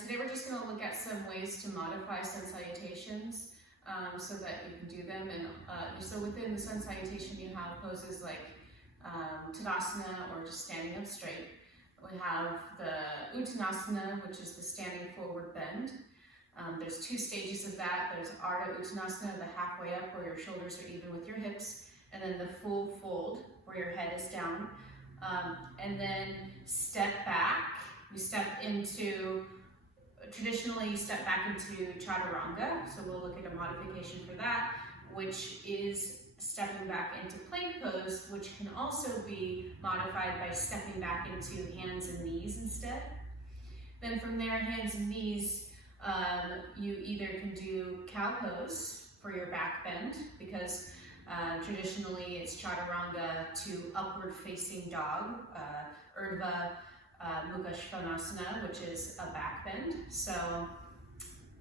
today we're just going to look at some ways to modify Sun Salutations so that you can do them. And so within the Sun Salutation you have poses like Tadasana, or just standing up straight. We have the Uttanasana, which is the standing forward bend. There's two stages of that. There's Ardha Uttanasana, the halfway up where your shoulders are even with your hips, and then the full fold where your head is down. And then step back. You step into, traditionally you step back into Chaturanga, so we'll look at a modification for that, which is stepping back into plank pose, which can also be modified by stepping back into hands and knees instead. Then from there, hands and knees, you either can do cow pose for your back bend, because traditionally it's Chaturanga to upward facing dog, Urdhva Mukha Svanasana, which is a back bend. So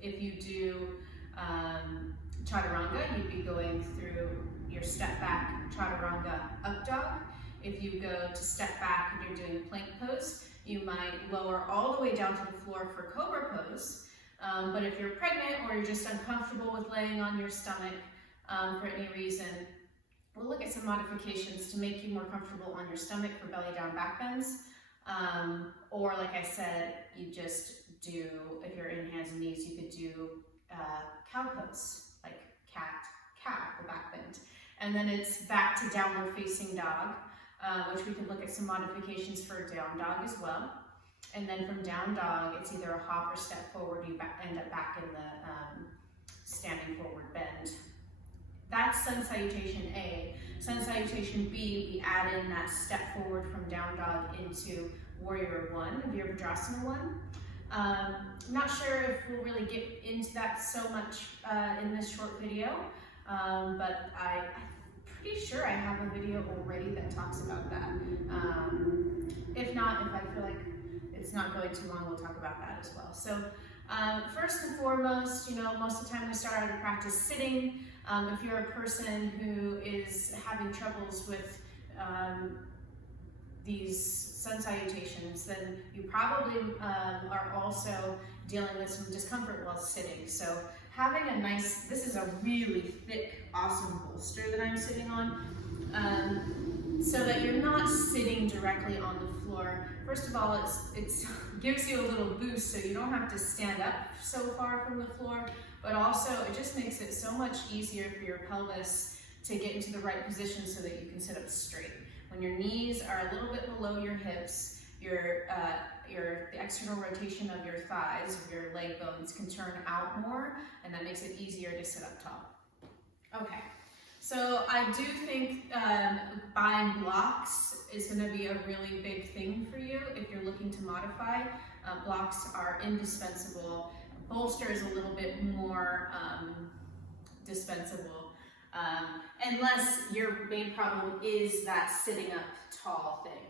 if you do Chaturanga, you'd be going through your step back Chaturanga up dog. If you go to step back and you're doing plank pose, you might lower all the way down to the floor for cobra pose. But if you're pregnant or you're just uncomfortable with laying on your stomach for any reason, we'll look at some modifications to make you more comfortable on your stomach for belly down back bends. Or like I said, you just do, if you're in hands and knees, you could do cow pose, like cat, cow, the back bend. And then it's back to downward facing dog, which we can look at some modifications for down dog as well. And then from down dog, it's either a hop or step forward, you end up back in the standing forward bend. That's Sun Salutation A. Sun Salutation B, we add in that step forward from down dog into Warrior One, Virabhadrasana One. I'm not sure if we'll really get into that so much in this short video, but I'm pretty sure I have a video already that talks about that. If not, if I feel like it's not going too long, we'll talk about that as well. So first and foremost, most of the time we start out to practice sitting. If you're a person who is having troubles with these Sun Salutations, then you probably are also dealing with some discomfort while sitting. So having a nice, this is a really thick, awesome bolster that I'm sitting on, so that you're not sitting directly on the floor. First of all, it gives you a little boost, so you don't have to stand up so far from the floor, but also it just makes it so much easier for your pelvis to get into the right position so that you can sit up straight. When your knees are a little bit below your hips, the external rotation of your thighs, of your leg bones, can turn out more, and that makes it easier to sit up tall. Okay, so I do think buying blocks is going to be a really big thing for you if you're looking to modify. Blocks are indispensable. Bolster is a little bit more dispensable, unless your main problem is that sitting up tall thing.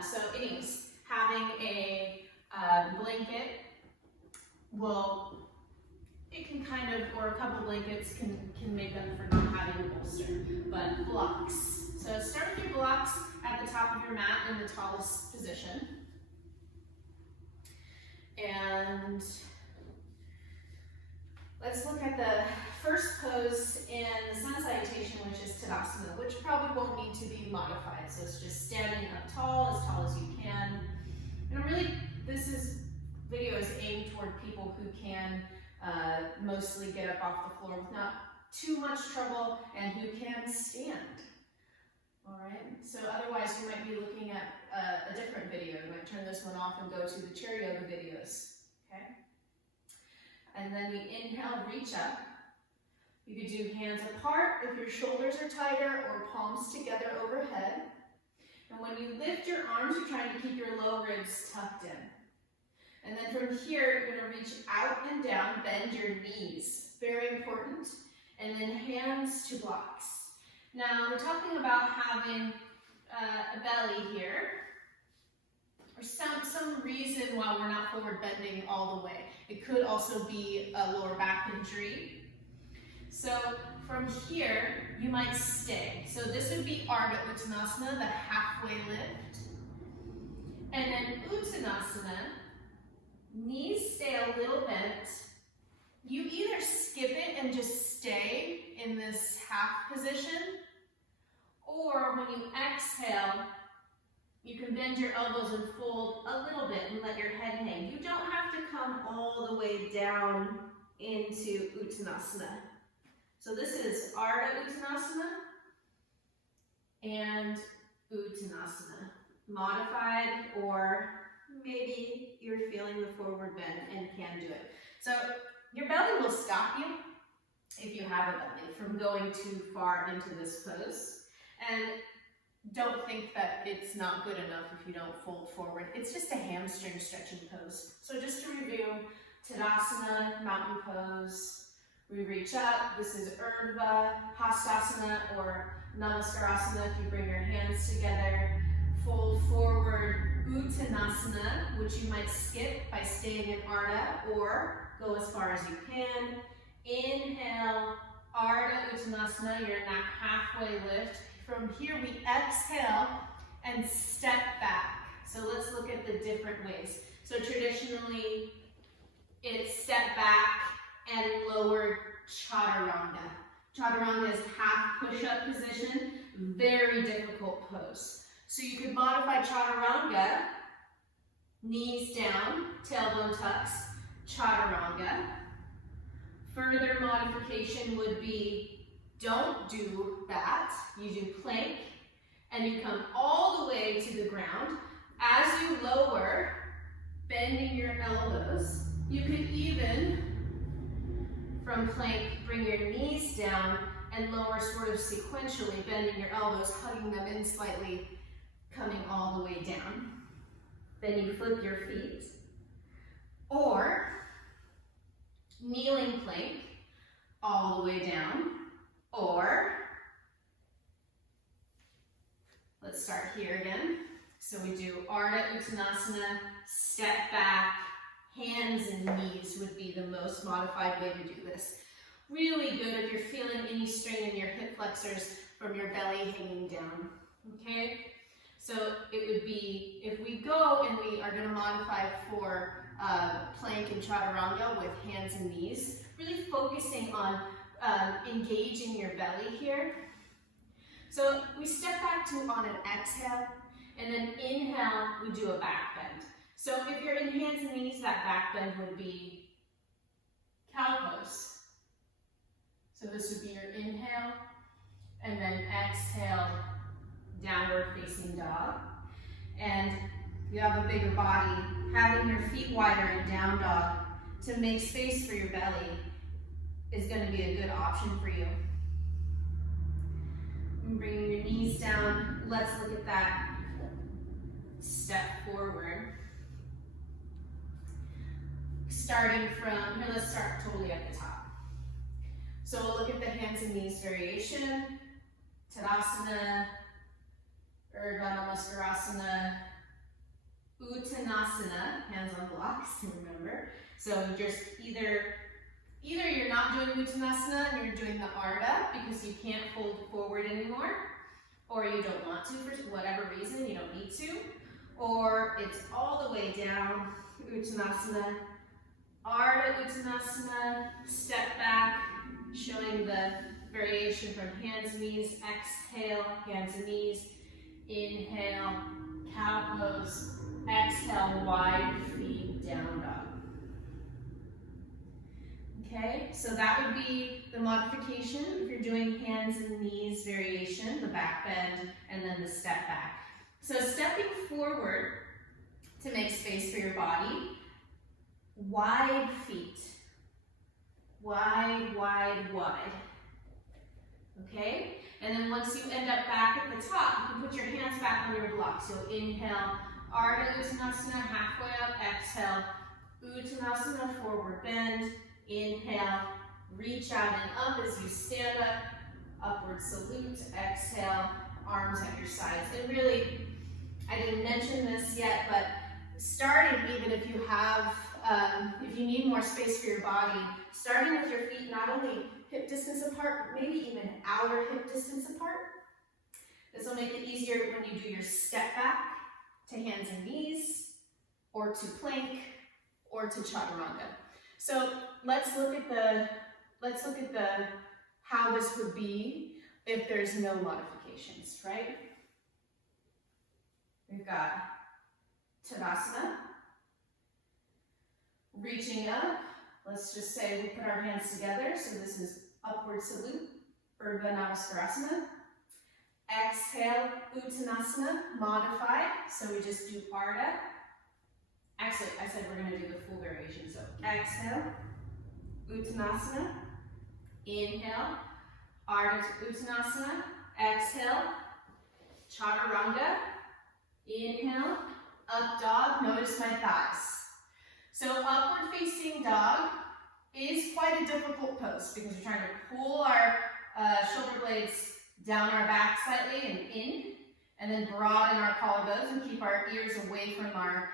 So anyways, having a blanket it can kind of, or a couple blankets can make up for not having a bolster, but blocks. So start with your blocks at the top of your mat in the tallest position. And let's look at the first pose in the Sun Salutation, which is Tadasana, which probably won't need to be modified. So it's just standing up tall as you can. And really, this video is aimed toward people who can mostly get up off the floor with not too much trouble and who can stand. All right, so otherwise you might be looking at a different video. You might turn this one off and go to the chair yoga videos, okay? And then we inhale, reach up. You could do hands apart if your shoulders are tighter, or palms together overhead. And when you lift your arms, you're trying to keep your low ribs tucked in. And then from here, you're going to reach out and down, bend your knees. Very important. And then hands to blocks. Now, we're talking about having a belly here, or some reason why we're not forward bending all the way. It could also be a lower back injury. So from here, you might stay. So this would be Ardha Uttanasana, the halfway lift. And then Uttanasana Knees stay a little bent. You either skip it and just stay in this half position, or when you exhale, you can bend your elbows and fold a little bit and let your head hang. You don't have to come all the way down into Uttanasana. So this is Ardha Uttanasana and Uttanasana. Modified, or maybe you're feeling the forward bend and can do it. So your belly will stop you, if you have a belly, from going too far into this pose. And don't think that it's not good enough if you don't fold forward. It's just a hamstring stretching pose. So just to review, Tadasana, mountain pose. We reach up. This is Urdhva, Hastasana, or Namaskarasana if you bring your hands together. Fold forward, Uttanasana, which you might skip by staying in Ardha, or go as far as you can. Inhale, Ardha Uttanasana, you're in that halfway lift. From here, we exhale and step back. So let's look at the different ways. So traditionally, it's step back and lower Chaturanga. Chaturanga is half push-up position, very difficult pose. So you could modify Chaturanga, knees down, tailbone tucks, Chaturanga. Further modification would be, don't do that. You do plank, and you come all the way to the ground. As you lower, bending your elbows, you could even, from plank, bring your knees down and lower sort of sequentially, bending your elbows, hugging them in slightly, coming all the way down. Then you flip your feet. Or kneeling plank, all the way down. Or, let's start here again. So we do Ardha Uttanasana, step back, hands and knees would be the most modified way to do this. Really good if you're feeling any strain in your hip flexors from your belly hanging down, okay? So it would be, if we go and we are going to modify for plank and Chaturanga with hands and knees, really focusing on engaging your belly here. So we step back to on an exhale, and then inhale, we do a back bend. So if you're in hands and knees, that back bend would be cow pose. So this would be your inhale, and then exhale, downward facing dog. And you have a bigger body, having your feet wider in down dog to make space for your belly is going to be a good option for you. And bringing your knees down, let's look at that step forward. Starting from, here let's start totally at the top. So we'll look at the hands and knees variation, Tadasana, Urdhva Namaskarasana, Uttanasana, hands on blocks, remember. So just either you're not doing Uttanasana and you're doing the Ardha because you can't fold forward anymore, or you don't want to for whatever reason, you don't need to, or it's all the way down, Uttanasana, Ardha Uttanasana, step back, showing the variation from hands and knees, exhale, hands and knees, inhale, cow pose, exhale, wide feet, down dog. Okay, so that would be the modification if you're doing hands and knees variation, the back bend, and then the step back. So stepping forward to make space for your body, wide feet, wide, wide, wide. Okay, and then once you end up back at the top, you can put your hands back on your block. So inhale, Ardha Uttanasana, halfway up, exhale, Uttanasana, forward bend, inhale, reach out and up as you stand up, upward salute, exhale, arms at your sides. And really, I didn't mention this yet, but starting even if you have, if you need more space for your body, starting with your feet not only hip distance apart, but maybe even outer hip distance apart. This will make it easier when you do your step back to hands and knees, or to plank, or to chaturanga. So let's look at the how this would be if there's no modifications, right? We've got Tadasana, reaching up. Let's just say we put our hands together. So this is upward salute, Urdhva Namaskar. Exhale, Uttanasana, modify. So we just do Ardha. Actually, I said we're going to do the full variation. So exhale, Uttanasana. Inhale, Ardha Uttanasana. Exhale, Chaturanga. Inhale, up dog. Notice my thighs. So upward facing dog is quite a difficult pose because we're trying to pull our shoulder blades down our back slightly and in, and then broaden our collarbones and keep our ears away from our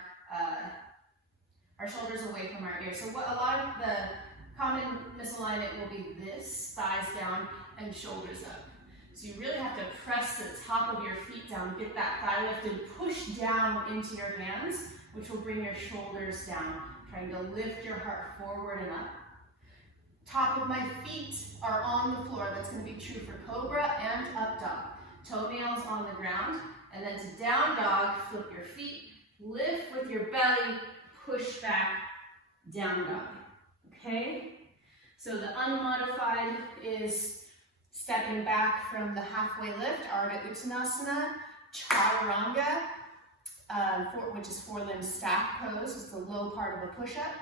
shoulders away from our ears. So what a lot of the common misalignment will be this, thighs down and shoulders up. So you really have to press the top of your feet down, get that thigh lift and push down into your hands, which will bring your shoulders down, trying to lift your heart forward and up. Top of my feet are on the floor. That's going to be true for cobra and up dog. Toenails on the ground. And then to down dog, flip your feet, lift with your belly, push back, down dog. Okay? So the unmodified is stepping back from the halfway lift, Ardha Uttanasana, Chaturanga, which is four-limb staff pose. It's the low part of a push-up.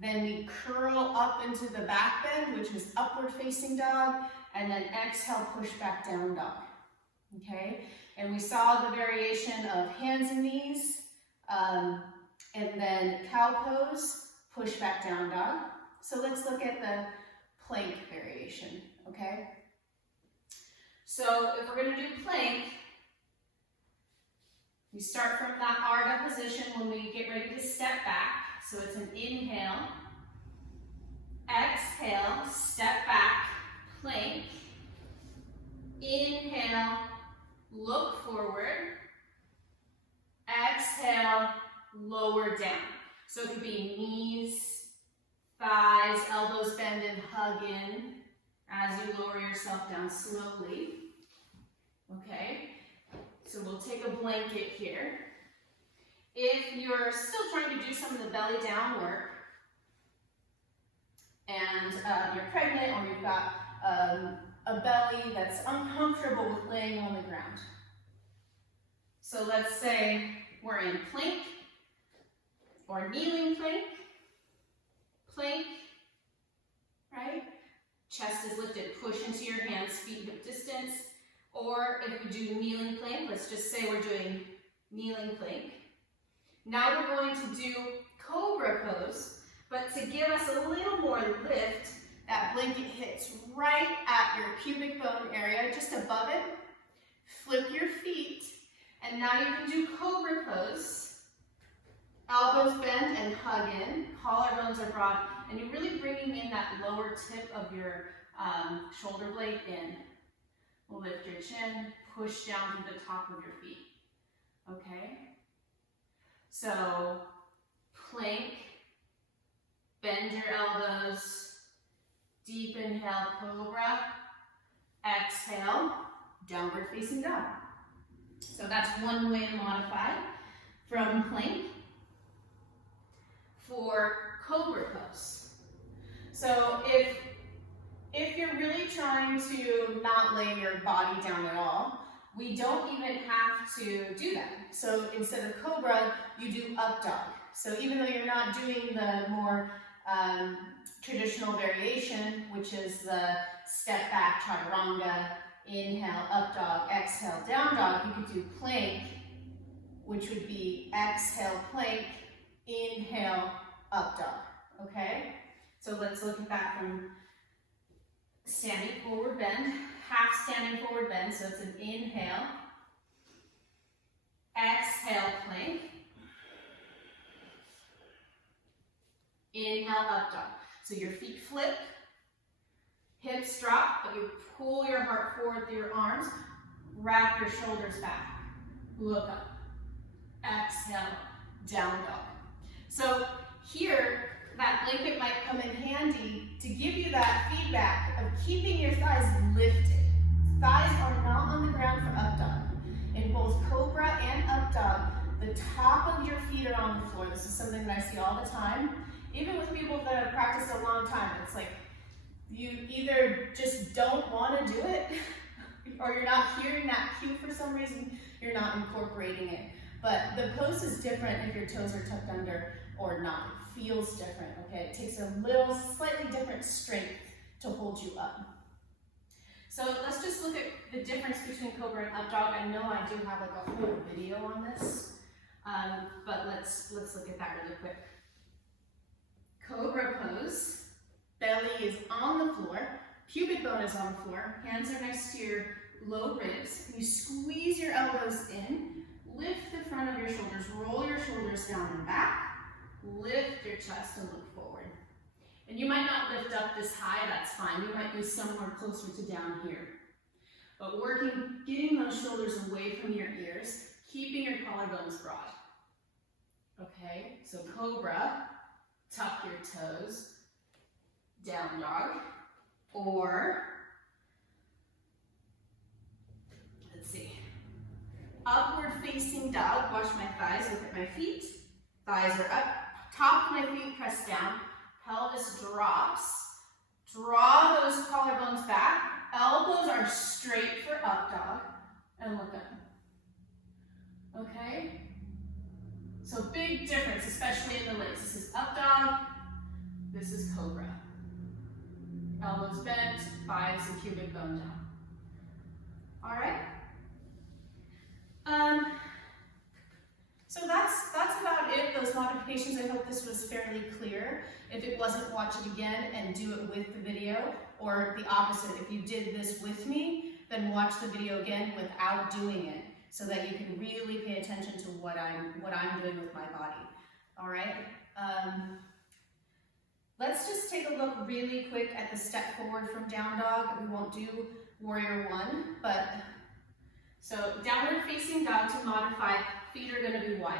Then we curl up into the back bend, which is upward facing dog, and then exhale, push back down dog. Okay? And we saw the variation of hands and knees, and then cow pose, push back down dog. So let's look at the plank variation, okay? So if we're going to do plank, we start from that Ardha position when we get ready to step back. So it's an inhale, exhale, step back, plank, inhale, look forward, exhale, lower down. So it could be knees, thighs, elbows bend and hug in as you lower yourself down slowly. Okay, so we'll take a blanket here. If you're still trying to do some of the belly down work, and you're pregnant or you've got a belly that's uncomfortable with laying on the ground. So let's say we're in plank or kneeling plank, plank, right? Chest is lifted, push into your hands, feet hip distance. Or if we do kneeling plank, let's just say we're doing kneeling plank. Now we're going to do cobra pose, but to give us a little more lift, that blanket hits right at your pubic bone area, just above it. Flip your feet, and now you can do cobra pose. Elbows bend and hug in, collarbones are broad, and you're really bringing in that lower tip of your shoulder blade in. Lift your chin, push down to the top of your feet. Okay? So, plank, bend your elbows, deep inhale, cobra, exhale, downward facing dog. So that's one way to modify from plank. For cobra pose. So if you're really trying to not lay your body down at all, we don't even have to do that. So instead of cobra, you do up dog. So even though you're not doing the more traditional variation, which is the step back, chaturanga, inhale, up dog, exhale, down dog, you could do plank, which would be exhale, plank, inhale, up dog, okay? So let's look at that from standing forward bend, half standing forward bend, so it's an inhale, exhale, plank, inhale, up dog. So your feet flip, hips drop, but you pull your heart forward through your arms, wrap your shoulders back, look up, exhale, down dog. So here, that blanket might come in handy to give you that feedback of keeping your thighs lifted. Thighs are not on the ground for up dog. In both cobra and up dog, the top of your feet are on the floor. This is something that I see all the time. Even with people that have practiced a long time, it's like you either just don't want to do it or you're not hearing that cue for some reason, you're not incorporating it. But the pose is different if your toes are tucked under or not. It feels different, okay? It takes a little, slightly different strength to hold you up. So let's just look at the difference between cobra and up dog. I know I do have like a whole video on this, but let's look at that really quick. Cobra pose, belly is on the floor, pubic bone is on the floor, hands are next to your low ribs. You squeeze your elbows in, lift the front of your shoulders, roll your shoulders down and back, lift your chest and look forward. And you might not lift up this high, that's fine. You might be somewhere closer to down here. But getting those shoulders away from your ears, keeping your collarbones broad. Okay, so cobra, tuck your toes, down dog, or, let's see, upward facing dog, watch my thighs, look at my feet, thighs are up, top of my feet press down, pelvis drops, draw those collarbones back, elbows are straight for up dog, and look up. Okay? So big difference, especially in the legs. This is up dog, this is cobra. Elbows bent, thighs and pubic bone down. All right? So that's about it, those modifications. I hope this was fairly clear. If it wasn't, watch it again and do it with the video, or the opposite. If you did this with me, then watch the video again without doing it, so that you can really pay attention to what I'm doing with my body. All right? Let's just take a look really quick at the step forward from down dog. We won't do warrior one, but so downward facing dog to modify, feet are going to be wide.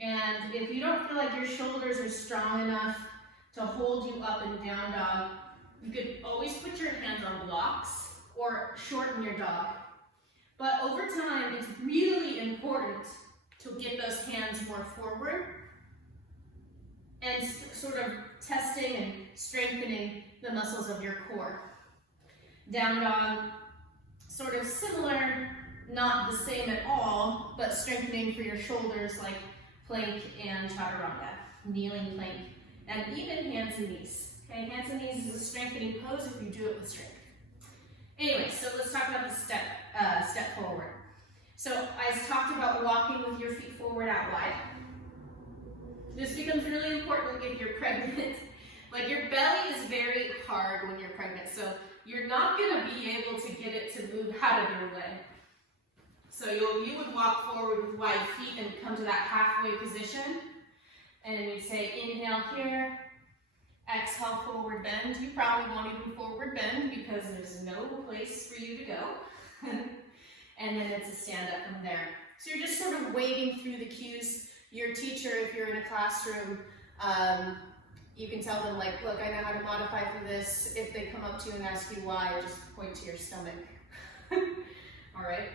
And if you don't feel like your shoulders are strong enough to hold you up in down dog, you could always put your hands on blocks or shorten your dog. But over time, it's really important to get those hands more forward and sort of testing and strengthening the muscles of your core. Down dog, sort of similar, not the same at all, but strengthening for your shoulders like plank and chaturanga, kneeling plank, and even hands and knees. Okay, hands and knees is a strengthening pose if you do it with strength. Anyway, so let's talk about the step forward. So I talked about walking with your feet forward out wide. This becomes really important if you're pregnant. Like your belly is very hard when you're pregnant, so you're not going to be able to get it to move out of your way. So you would walk forward with wide feet and come to that halfway position. And you'd say, inhale here, exhale, forward bend. You probably won't even forward bend because there's no place for you to go. And then it's a stand up from there. So you're just sort of wading through the cues. Your teacher, if you're in a classroom, you can tell them like, look, I know how to modify for this. If they come up to you and ask you why, just point to your stomach. All right.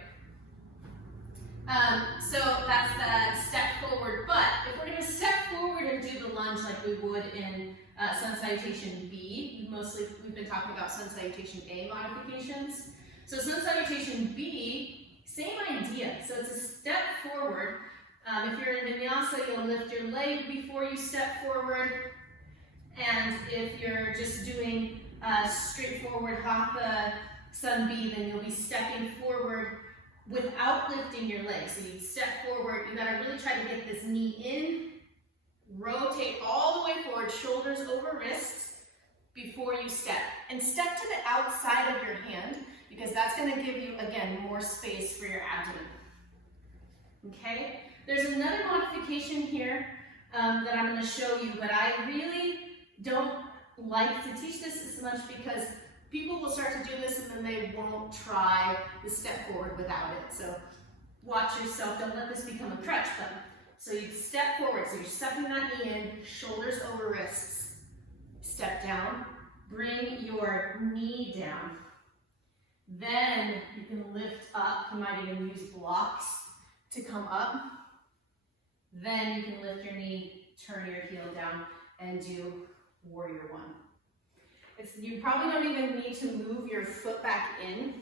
So that's the step forward, but if we're going to step forward and do the lunge like we would in Sun Salutation B, we've been talking about Sun Salutation A modifications. So Sun Salutation B, same idea. So it's a step forward. If you're in vinyasa, you'll lift your leg before you step forward. And if you're just doing straightforward Hatha Sun B, then you'll be stepping forward without lifting your legs. So you step forward, you gotta really try to get this knee in, rotate all the way forward, shoulders over wrists before you step. And step to the outside of your hand because that's gonna give you, again, more space for your abdomen. Okay? There's another modification here that I'm gonna show you, but I really don't like to teach this as much because people will start to do this and then they won't try the step forward without it. So watch yourself, don't let this become a crutch. But So you step forward, so you're stepping that knee in, shoulders over wrists. Step down, bring your knee down. Then you can lift up, you might even use blocks to come up. Then you can lift your knee, turn your heel down, and do warrior one. You probably don't even need to move your foot back in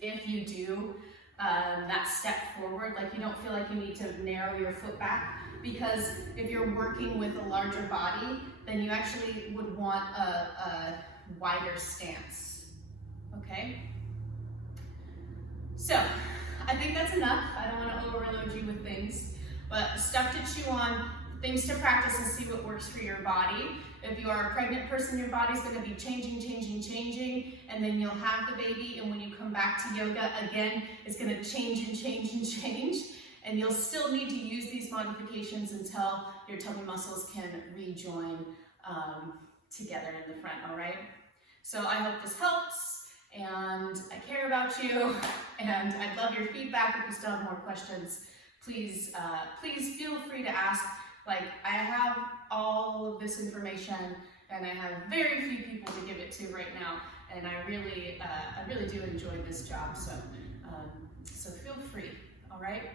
if you do that step forward. Like, you don't feel like you need to narrow your foot back, because if you're working with a larger body, then you actually would want a wider stance, okay? So, I think that's enough. I don't want to overload you with things, but stuff to chew on, things to practice and see what works for your body. If you are a pregnant person, your body's going to be changing, and then you'll have the baby, and when you come back to yoga, again, it's going to change, and you'll still need to use these modifications until your tummy muscles can rejoin together in the front, all right? So I hope this helps, and I care about you, and I'd love your feedback. If you still have more questions, please feel free to ask. Like, I have all of this information, and I have very few people to give it to right now, and I really do enjoy this job. So, so feel free. All right.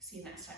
See you next time.